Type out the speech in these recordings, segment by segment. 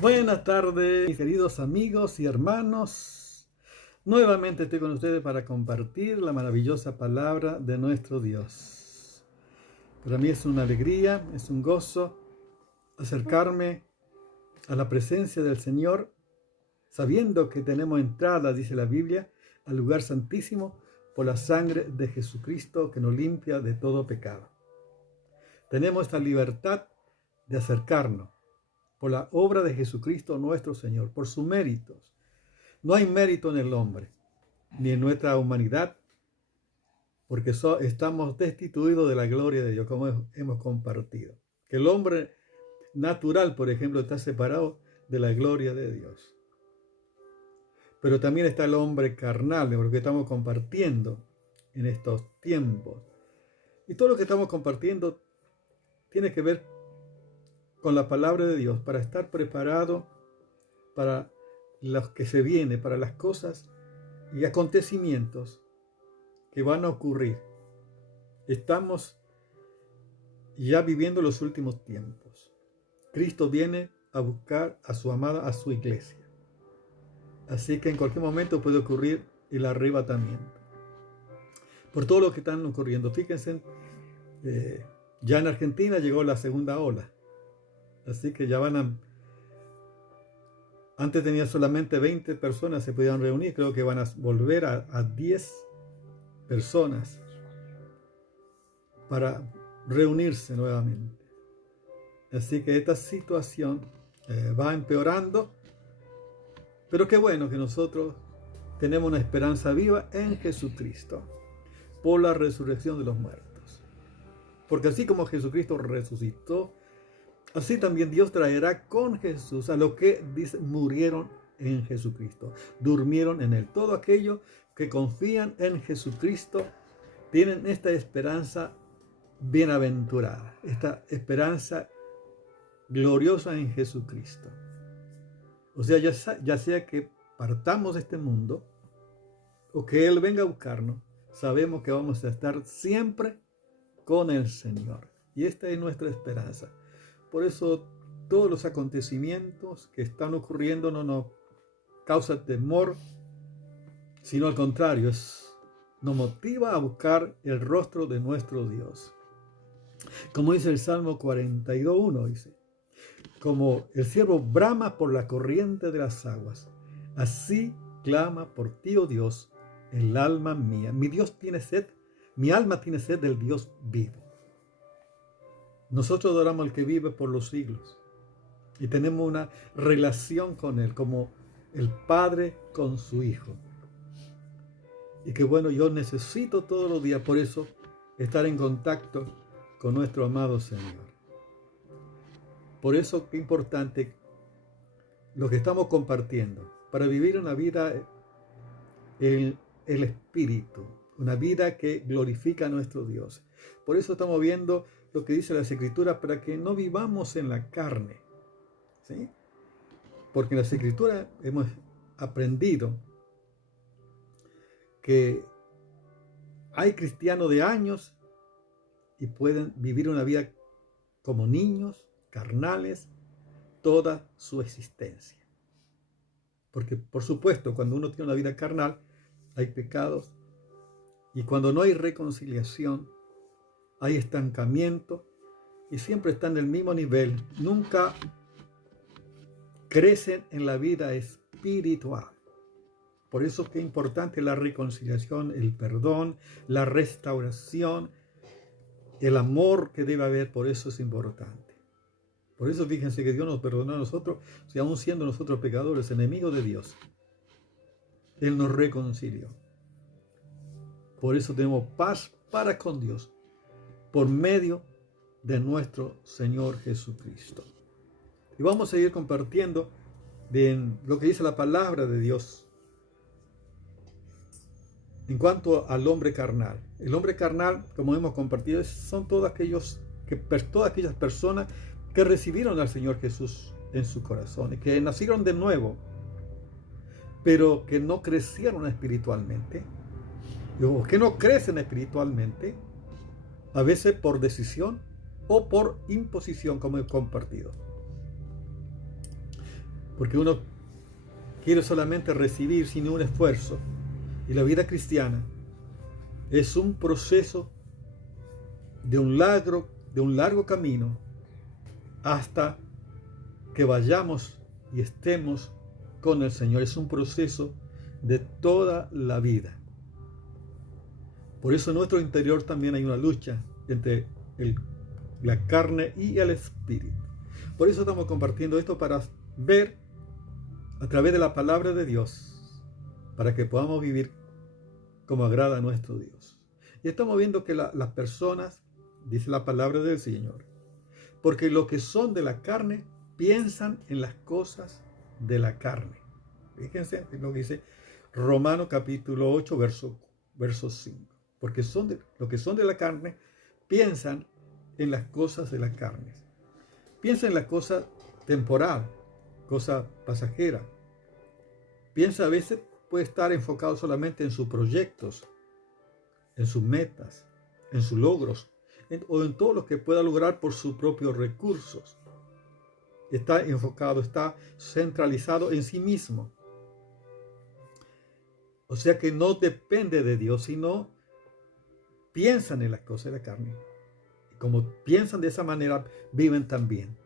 Buenas tardes, mis queridos amigos y hermanos. Nuevamente estoy con ustedes para compartir la maravillosa palabra de nuestro Dios. Para mí es una alegría, es un gozo acercarme a la presencia del Señor, sabiendo que tenemos entrada, dice la Biblia, al lugar santísimo por la sangre de Jesucristo que nos limpia de todo pecado. Tenemos esta libertad de acercarnos por la obra de Jesucristo nuestro Señor, por sus méritos. No hay mérito en el hombre, ni en nuestra humanidad, porque estamos destituidos de la gloria de Dios, como hemos compartido. Que el hombre natural, por ejemplo, está separado de la gloria de Dios. Pero también está el hombre carnal, de lo que estamos compartiendo en estos tiempos. Y todo lo que estamos compartiendo tiene que ver con la palabra de Dios para estar preparado para lo que se viene, para las cosas y acontecimientos que van a ocurrir. Estamos ya viviendo los últimos tiempos. Cristo viene a buscar a su amada, a su iglesia. Así que en cualquier momento puede ocurrir el arrebatamiento. Por todo lo que están ocurriendo. Fíjense, ya en Argentina llegó la segunda ola. Así que ya antes tenía solamente 20 personas se podían reunir, creo que van a volver a 10 personas para reunirse nuevamente. Así que esta situación va empeorando, pero qué bueno que nosotros tenemos una esperanza viva en Jesucristo por la resurrección de los muertos. Porque así como Jesucristo resucitó, así también Dios traerá con Jesús a los que murieron en Jesucristo, durmieron en Él. Todo aquello que confían en Jesucristo tienen esta esperanza bienaventurada, esta esperanza gloriosa en Jesucristo. O sea, ya sea que partamos de este mundo o que Él venga a buscarnos, sabemos que vamos a estar siempre con el Señor. Y esta es nuestra esperanza. Por eso todos los acontecimientos que están ocurriendo no nos causan temor, sino al contrario, nos motiva a buscar el rostro de nuestro Dios. Como dice el Salmo 42:1, dice, como el ciervo brama por la corriente de las aguas, así clama por ti, oh Dios, el alma mía. Mi Dios tiene sed, mi alma tiene sed del Dios vivo. Nosotros adoramos al que vive por los siglos y tenemos una relación con Él como el Padre con su Hijo. Y que bueno, yo necesito todos los días, por eso, estar en contacto con nuestro amado Señor. Por eso qué importante lo que estamos compartiendo para vivir una vida en el Espíritu, una vida que glorifica a nuestro Dios. Por eso estamos viendo lo que dice las Escrituras, para que no vivamos en la carne, ¿sí? Porque en las Escrituras hemos aprendido que hay cristianos de años y pueden vivir una vida como niños, carnales, toda su existencia. Porque, por supuesto, cuando uno tiene una vida carnal, hay pecados, y cuando no hay reconciliación, hay estancamiento y siempre están en el mismo nivel. Nunca crecen en la vida espiritual. Por eso es que es importante la reconciliación, el perdón, la restauración, el amor que debe haber. Por eso es importante. Por eso fíjense que Dios nos perdonó a nosotros, si aún siendo nosotros pecadores, enemigos de Dios, Él nos reconcilió. Por eso tenemos paz para con Dios, por medio de nuestro Señor Jesucristo. Y vamos a seguir compartiendo de lo que dice la palabra de Dios en cuanto al hombre carnal. El hombre carnal, como hemos compartido, son todas aquellas personas que recibieron al Señor Jesús en su corazón y que nacieron de nuevo, pero que no crecieron espiritualmente, o que no crecen espiritualmente, a veces por decisión o por imposición, como he compartido. porque uno quiere solamente recibir sin un esfuerzo. Y la vida cristiana es un proceso de un largo camino hasta que vayamos y estemos con el Señor. Es un proceso de toda la vida. Por eso en nuestro interior también hay una lucha entre la carne y el espíritu. Por eso estamos compartiendo esto, para ver a través de la palabra de Dios, para que podamos vivir como agrada a nuestro Dios. Y estamos viendo que las personas, dice la palabra del Señor, porque los que son de la carne piensan en las cosas de la carne. Fíjense lo que dice Romanos capítulo 8, verso 5. Porque los que son de la carne piensan en las cosas de la carne. Piensa en la cosa temporal, cosa pasajera. Piensa, a veces puede estar enfocado solamente en sus proyectos, en sus metas, en sus logros, o en todo lo que pueda lograr por sus propios recursos. Está enfocado, está centralizado en sí mismo. O sea que no depende de Dios, sino piensan en las cosas de la carne. Y como piensan de esa manera, viven también.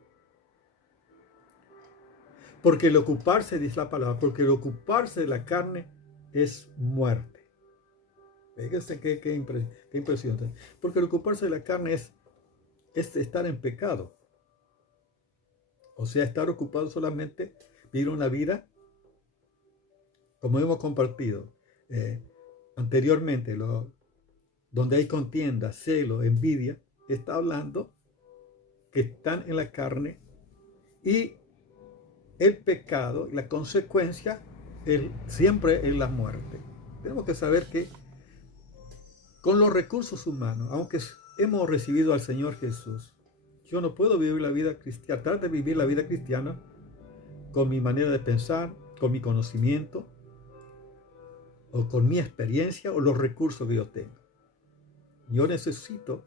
Porque el ocuparse, dice la palabra, porque el ocuparse de la carne es muerte. Fíjense qué impresión. Porque el ocuparse de la carne es estar en pecado. O sea, estar ocupado solamente, vivir una vida, como hemos compartido anteriormente, donde hay contienda, celo, envidia, está hablando que están en la carne, y el pecado, la consecuencia, siempre es la muerte. Tenemos que saber que con los recursos humanos, aunque hemos recibido al Señor Jesús, yo no puedo vivir la vida cristiana, tratar de vivir la vida cristiana con mi manera de pensar, con mi conocimiento, o con mi experiencia, o los recursos que yo tengo. Yo necesito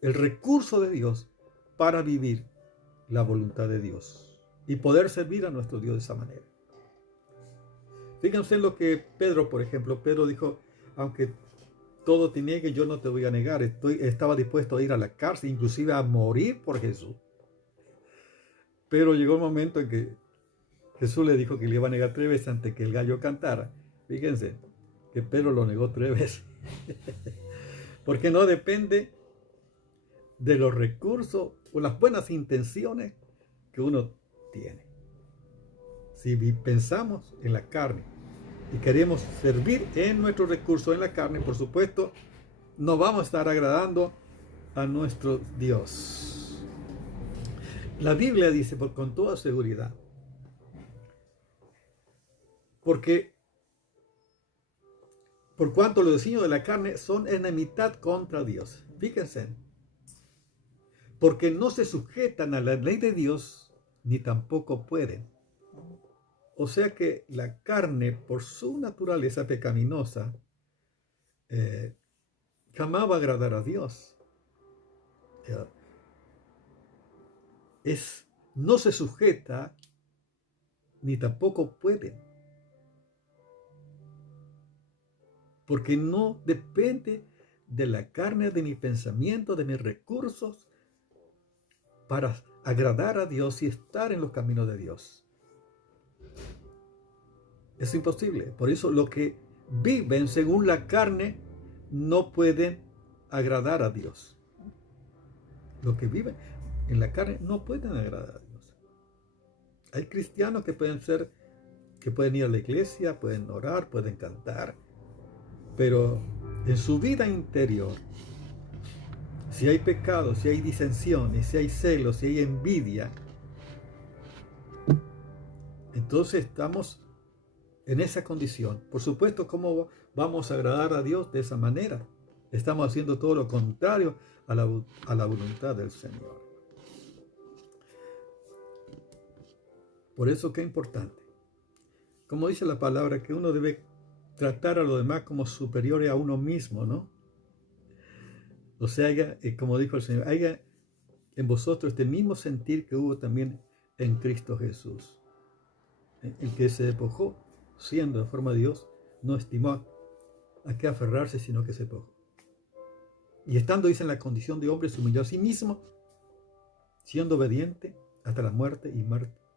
el recurso de Dios para vivir la voluntad de Dios y poder servir a nuestro Dios de esa manera. Fíjense en lo que Pedro, por ejemplo, Pedro dijo: aunque todo te niegue, yo no te voy a negar. Estaba dispuesto a ir a la cárcel, inclusive a morir por Jesús. Pero llegó el momento en que Jesús le dijo que le iba a negar 3 veces antes que el gallo cantara. Fíjense que Pedro lo negó 3 veces. Porque no depende de los recursos o las buenas intenciones que uno tiene. Si pensamos en la carne y queremos servir en nuestros recursos en la carne, por supuesto, no vamos a estar agradando a nuestro Dios. La Biblia dice con toda seguridad, porque por cuanto los designios de la carne son enemistad contra Dios. Fíjense, porque no se sujetan a la ley de Dios, ni tampoco pueden. O sea que la carne, por su naturaleza pecaminosa, jamás va a agradar a Dios. No se sujeta, ni tampoco pueden. Porque no depende de la carne, de mi pensamiento, de mis recursos, para agradar a Dios y estar en los caminos de Dios. Es imposible. Por eso los que viven según la carne no pueden agradar a Dios. Los que viven en la carne no pueden agradar a Dios. Hay cristianos que pueden ir a la iglesia, pueden orar, pueden cantar, pero en su vida interior, si hay pecado, si hay disensiones, si hay celos, si hay envidia, entonces estamos en esa condición. Por supuesto, ¿cómo vamos a agradar a Dios de esa manera? Estamos haciendo todo lo contrario a la voluntad del Señor. Por eso, qué importante. Como dice la palabra, que uno debe tratar a los demás como superiores a uno mismo, ¿no? O sea, como dijo el Señor, haya en vosotros este mismo sentir que hubo también en Cristo Jesús. El que se despojó, siendo en forma de Dios, no estimó a qué aferrarse, sino que se despojó. Y estando, dice, en la condición de hombre, se humilló a sí mismo, siendo obediente hasta la muerte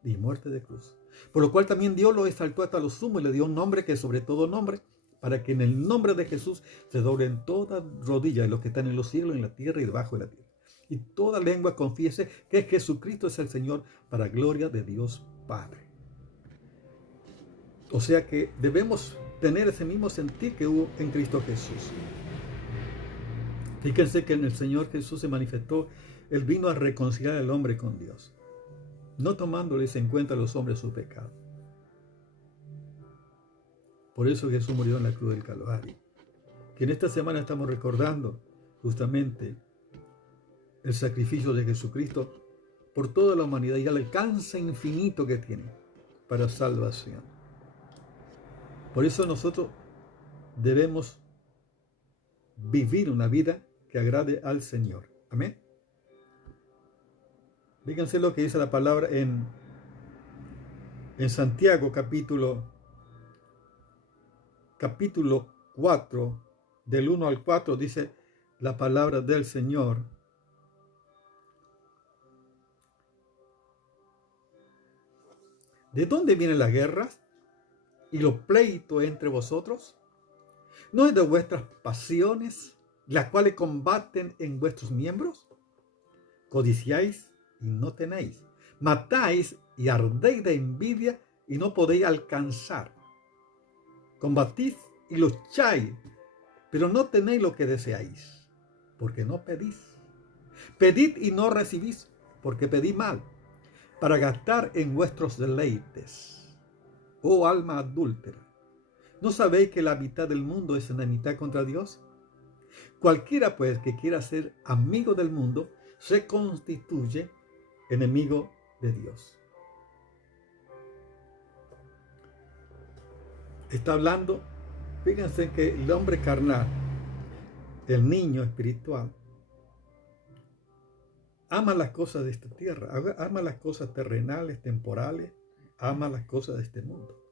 y muerte de cruz. Por lo cual también Dios lo exaltó hasta lo sumo y le dio un nombre que es sobre todo nombre, para que en el nombre de Jesús se doblen todas rodillas de los que están en los cielos, en la tierra y debajo de la tierra. Y toda lengua confiese que Jesucristo es el Señor, para gloria de Dios Padre. O sea que debemos tener ese mismo sentir que hubo en Cristo Jesús. Fíjense que en el Señor Jesús se manifestó, Él vino a reconciliar al hombre con Dios, no tomándoles en cuenta a los hombres su pecado. Por eso Jesús murió en la cruz del Calvario. Que en esta semana estamos recordando justamente el sacrificio de Jesucristo por toda la humanidad y el alcance infinito que tiene para salvación. Por eso nosotros debemos vivir una vida que agrade al Señor. Amén. Fíjense lo que dice la palabra en Santiago capítulo 4, del 1 al 4, dice la palabra del Señor. ¿De dónde vienen las guerras y los pleitos entre vosotros? ¿No es de vuestras pasiones, las cuales combaten en vuestros miembros? Codiciáis y no tenéis, matáis y ardéis de envidia y no podéis alcanzar. Combatís y lucháis, pero no tenéis lo que deseáis, porque no pedís. Pedid y no recibís, porque pedís mal, para gastar en vuestros deleites. Oh alma adúltera, ¿no sabéis que la mitad del mundo es enemistad contra Dios? Cualquiera pues que quiera ser amigo del mundo, se constituye enemigo de Dios. Está hablando, fíjense que el hombre carnal, el niño espiritual, ama las cosas de esta tierra, ama las cosas terrenales, temporales, ama las cosas de este mundo.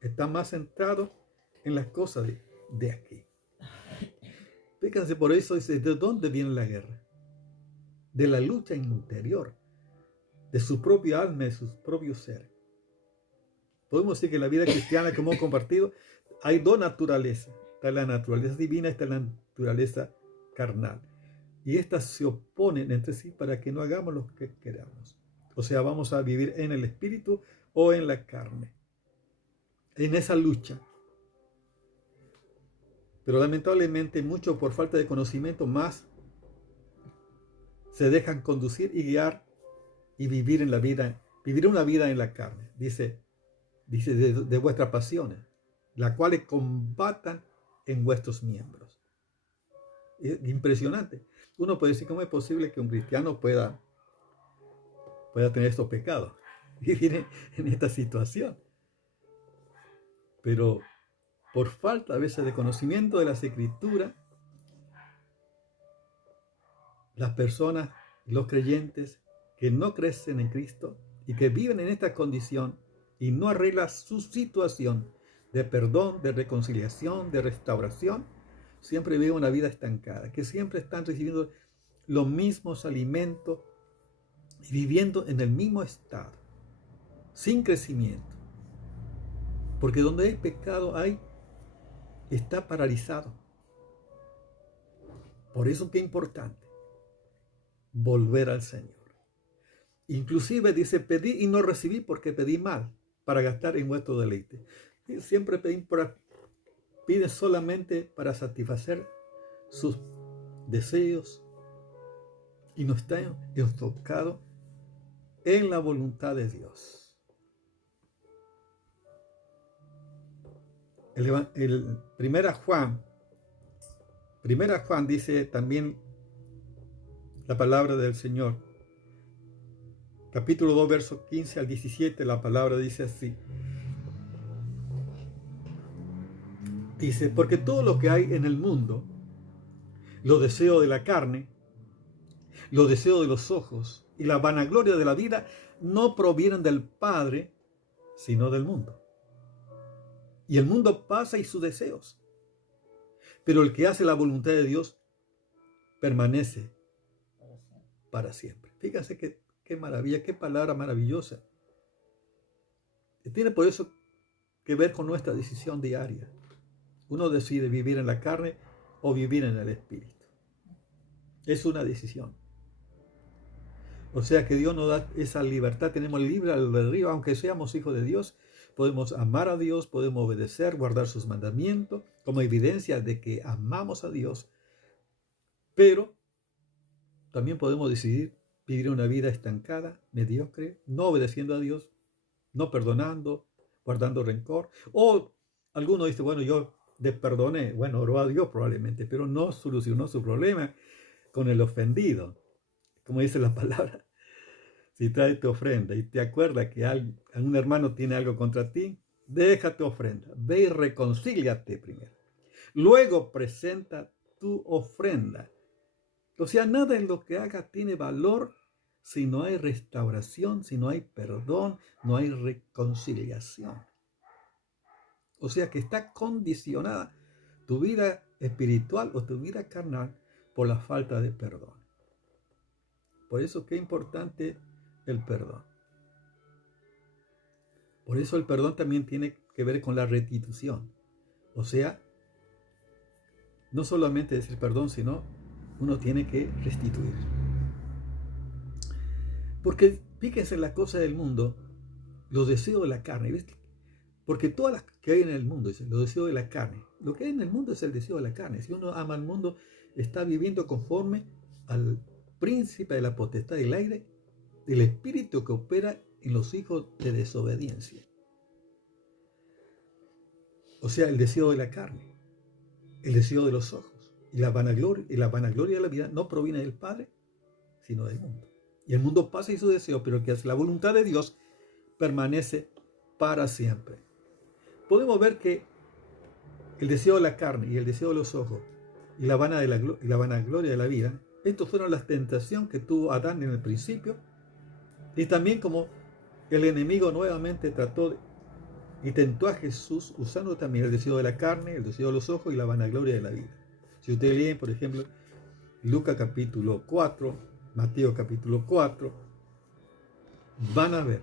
Está más centrado en las cosas de aquí. Fíjense, por eso dice, ¿de dónde viene la guerra? De la lucha interior, de su propia alma, de su propio ser. Podemos decir que en la vida cristiana que hemos compartido hay dos naturalezas. Está la naturaleza divina, está la naturaleza carnal. Y estas se oponen entre sí para que no hagamos lo que queramos. O sea, vamos a vivir en el espíritu o en la carne. En esa lucha. Pero lamentablemente muchos por falta de conocimiento más se dejan conducir y guiar y vivir en la vida, vivir una vida en la carne. Dice de vuestras pasiones, las cuales combatan en vuestros miembros. Es impresionante. Uno puede decir, ¿cómo es posible que un cristiano pueda tener estos pecados? Vivir en esta situación. Pero por falta a veces de conocimiento de las Escrituras, las personas, los creyentes que no crecen en Cristo y que viven en esta condición y no arreglan su situación de perdón, de reconciliación, de restauración, siempre viven una vida estancada, que siempre están recibiendo los mismos alimentos y viviendo en el mismo estado, sin crecimiento. Porque donde hay pecado está paralizado. Por eso que es importante volver al Señor. Inclusive dice, pedí y no recibí porque pedí mal, para gastar en vuestro deleite. Y siempre pide solamente para satisfacer sus deseos y no está enfocado en la voluntad de Dios. El Primera Juan dice también la palabra del Señor. Capítulo 2, versos 15 al 17, la palabra dice así. Dice, porque todo lo que hay en el mundo, los deseos de la carne, los deseos de los ojos y la vanagloria de la vida, no provienen del Padre, sino del mundo. Y el mundo pasa y sus deseos. Pero el que hace la voluntad de Dios permanece para siempre. Fíjense qué maravilla, qué palabra maravillosa. Tiene por eso que ver con nuestra decisión diaria. Uno decide vivir en la carne o vivir en el espíritu. Es una decisión. O sea que Dios nos da esa libertad, tenemos libre albedrío, aunque seamos hijos de Dios, podemos amar a Dios, podemos obedecer, guardar sus mandamientos, como evidencia de que amamos a Dios, pero también podemos decidir vivir una vida estancada, mediocre, no obedeciendo a Dios, no perdonando, guardando rencor. O alguno dice, bueno, yo le perdoné, bueno, oró a Dios probablemente, pero no solucionó su problema con el ofendido. Como dice la palabra, si trae tu ofrenda y te acuerdas que algún hermano tiene algo contra ti, deja tu ofrenda, ve y reconcíliate primero. Luego presenta tu ofrenda. O sea, nada en lo que haga tiene valor si no hay restauración, si no hay perdón, no hay reconciliación. O sea que está condicionada tu vida espiritual o tu vida carnal por la falta de perdón. Por eso qué importante el perdón. Por eso el perdón también tiene que ver con la restitución. O sea, no solamente decir perdón, sino uno tiene que restituir. Porque fíjense en la cosa del mundo, los deseos de la carne, ¿viste? Porque todas las que hay en el mundo, dicen, los deseos de la carne. Lo que hay en el mundo es el deseo de la carne. Si uno ama al mundo, está viviendo conforme al príncipe de la potestad del aire, del espíritu que opera en los hijos de desobediencia. O sea, el deseo de la carne, el deseo de los ojos. Y la vanagloria de la vida no proviene del Padre, sino del mundo. Y el mundo pasa y su deseo, pero el que hace la voluntad de Dios permanece para siempre. Podemos ver que el deseo de la carne y el deseo de los ojos y la vanagloria de la vida, estos fueron las tentaciones que tuvo Adán en el principio, y también como el enemigo nuevamente y tentó a Jesús usando también el deseo de la carne, el deseo de los ojos y la vanagloria de la vida. Si ustedes leen, por ejemplo, Lucas capítulo 4, Mateo capítulo 4, van a ver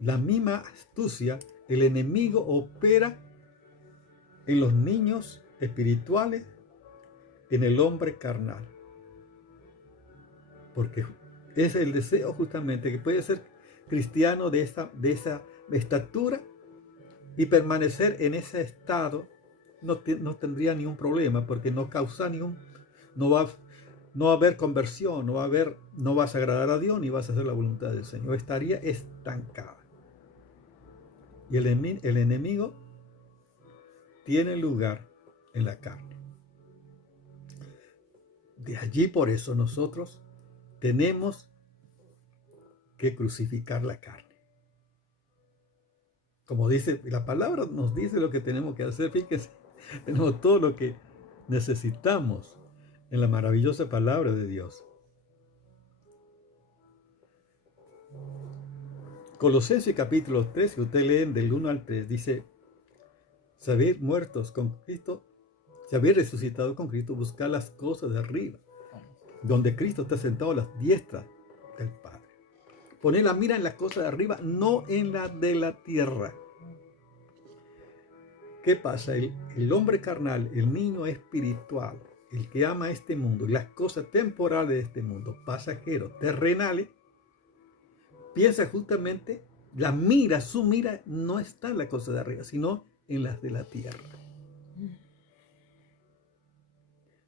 la misma astucia. El enemigo opera en los niños espirituales, en el hombre carnal. Porque es el deseo justamente que puede ser cristiano de esa estatura y permanecer en ese estado no tendría ningún problema, porque no causa no va a haber conversión, no vas a agradar a Dios ni vas a hacer la voluntad del Señor, estaría estancada. Y el enemigo tiene lugar en la carne. De allí por eso nosotros tenemos que crucificar la carne. Como dice, la palabra nos dice lo que tenemos que hacer. Fíjense, tenemos todo lo que necesitamos en la maravillosa palabra de Dios. Colosenses capítulo 3, si ustedes leen del 1 al 3, dice, si habéis muertos con Cristo, si habéis resucitado con Cristo, buscad las cosas de arriba, donde Cristo está sentado a las diestras del Padre. Poned la mira en las cosas de arriba, no en la de la tierra. ¿Qué pasa? El hombre carnal, el niño espiritual, el que ama este mundo y las cosas temporales de este mundo, pasajeros, terrenales, piensa justamente, su mira no está en las cosas de arriba, sino en las de la tierra.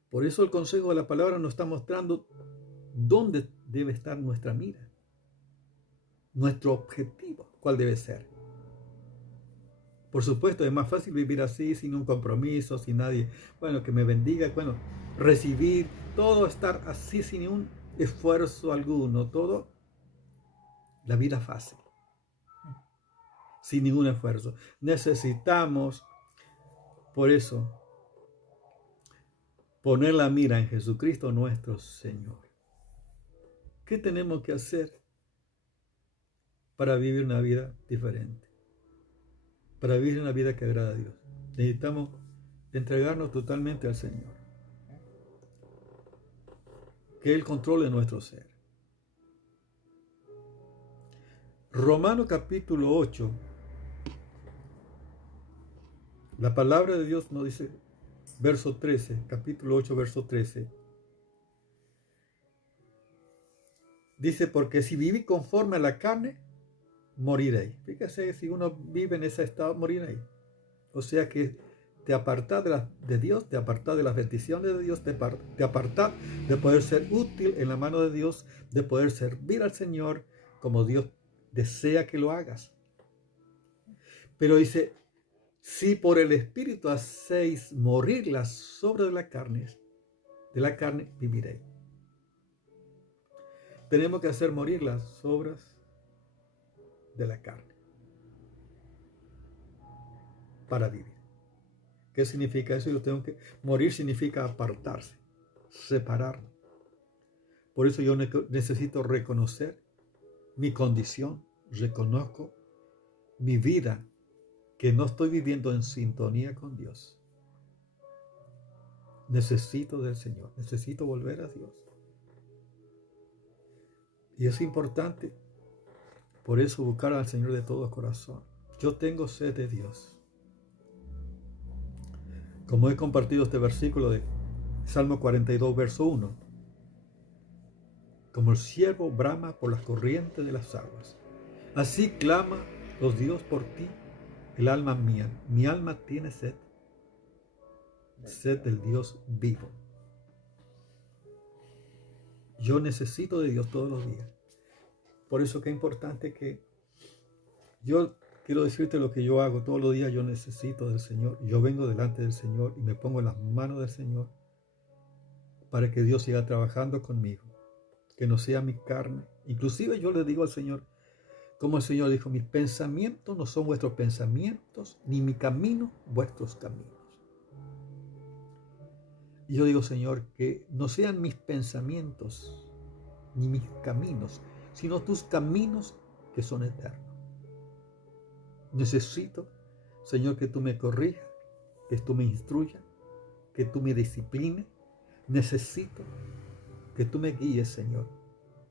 Por eso el consejo de la palabra nos está mostrando dónde debe estar nuestra mira, nuestro objetivo, cuál debe ser. Por supuesto, es más fácil vivir así, sin un compromiso, sin nadie, que me bendiga, recibir, todo estar así sin ningún esfuerzo alguno, todo, la vida fácil, sin ningún esfuerzo. Necesitamos, por eso, poner la mira en Jesucristo nuestro Señor. ¿Qué tenemos que hacer? para vivir una vida diferente, para vivir una vida que agrada a Dios. Necesitamos entregarnos totalmente al Señor, que Él controle nuestro ser. Romanos capítulo 8, la palabra de Dios nos dice, verso 13, capítulo 8, verso 13, dice, porque si viví conforme a la carne, moriréis. Fíjese, si uno vive en ese estado, moriréis. O sea que te apartás de Dios, te apartás de las bendiciones de Dios, te apartás de poder ser útil en la mano de Dios, de poder servir al Señor como Dios desea que lo hagas. Pero dice, si por el Espíritu hacéis morir las obras de la carne viviréis. Tenemos que hacer morir las obras de la carne para vivir. ¿Qué significa eso? Morir significa apartarse, separarme. Por eso yo necesito reconocer mi condición, reconozco mi vida, que no estoy viviendo en sintonía con Dios. Necesito del Señor, necesito volver a Dios. Y es importante, por eso, buscar al Señor de todo corazón. Yo tengo sed de Dios. Como he compartido este versículo de Salmo 42, verso 1. Como el ciervo brama por las corrientes de las aguas, así clama, oh Dios, por ti, el alma mía. Mi alma tiene sed, sed del Dios vivo. Yo necesito de Dios todos los días. Por eso que es importante que yo quiero decirte lo que yo hago todos los días. Yo necesito del Señor. Yo vengo delante del Señor y me pongo en las manos del Señor para que Dios siga trabajando conmigo. Que no sea mi carne. Inclusive yo le digo al Señor, como el Señor dijo, mis pensamientos no son vuestros pensamientos, ni mi camino vuestros caminos. Y yo digo, Señor, que no sean mis pensamientos ni mis caminos, sino tus caminos que son eternos. Necesito, Señor, que tú me corrijas, que tú me instruyas, que tú me disciplines. Necesito que tú me guíes, Señor,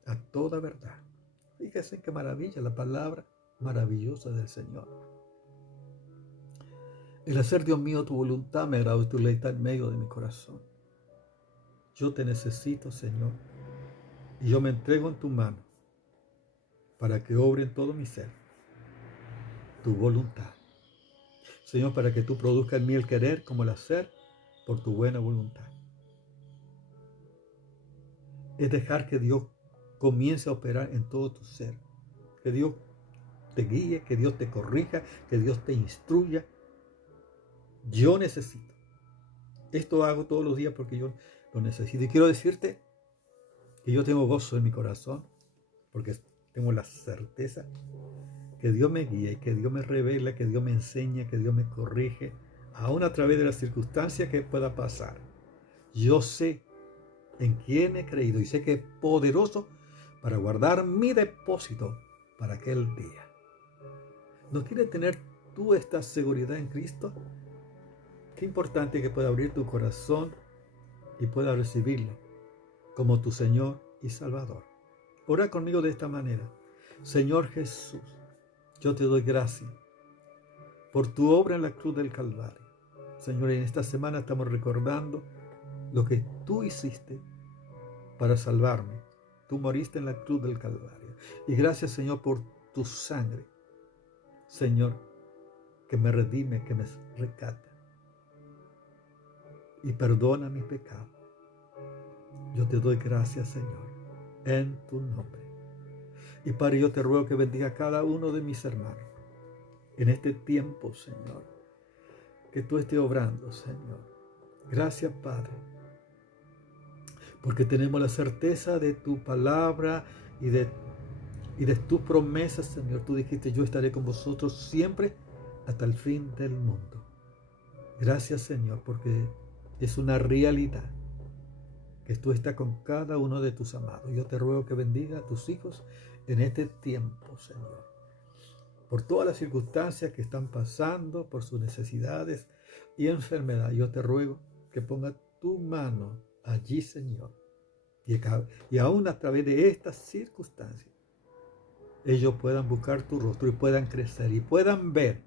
a toda verdad. Fíjese qué maravilla la palabra maravillosa del Señor. El hacer, Dios mío, tu voluntad me agrada y tu ley está en medio de mi corazón. Yo te necesito, Señor, y yo me entrego en tu mano para que obre en todo mi ser tu voluntad. Señor, para que tú produzcas en mí el querer como el hacer por tu buena voluntad. Es dejar que Dios comience a operar en todo tu ser. Que Dios te guíe, que Dios te corrija, que Dios te instruya. Yo necesito. Esto hago todos los días porque yo lo necesito. Y quiero decirte que yo tengo gozo en mi corazón porque tengo la certeza que Dios me guía y que Dios me revela, que Dios me enseña, que Dios me corrige, aún a través de las circunstancias que pueda pasar. Yo sé en quién he creído y sé que es poderoso para guardar mi depósito para aquel día. ¿No quieres tener tú esta seguridad en Cristo? Qué importante que pueda abrir tu corazón y pueda recibirlo como tu Señor y Salvador. Ora conmigo de esta manera. Señor Jesús, yo te doy gracias por tu obra en la cruz del Calvario. Señor, en esta semana estamos recordando lo que tú hiciste para salvarme. Tú moriste en la cruz del Calvario. Y gracias, Señor, por tu sangre. Señor, que me redime, que me rescata. Y perdona mis pecados. Yo te doy gracias, Señor, en tu nombre. Y Padre, yo te ruego que bendiga a cada uno de mis hermanos en este tiempo, Señor, que tú estés obrando, Señor. Gracias, Padre, porque tenemos la certeza de tu palabra y de tus promesas, Señor. Tú dijiste, yo estaré con vosotros siempre hasta el fin del mundo. Gracias, Señor, porque es una realidad que tú estás con cada uno de tus amados. Yo te ruego que bendiga a tus hijos en este tiempo, Señor. por todas las circunstancias que están pasando, por sus necesidades y enfermedad. Yo te ruego que ponga tu mano allí, Señor, y aún a través de estas circunstancias, ellos puedan buscar tu rostro y puedan crecer y puedan ver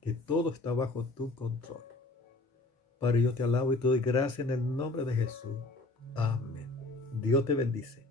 que todo está bajo tu control. Padre, yo te alabo y te doy gracias en el nombre de Jesús. Amén. Dios te bendice.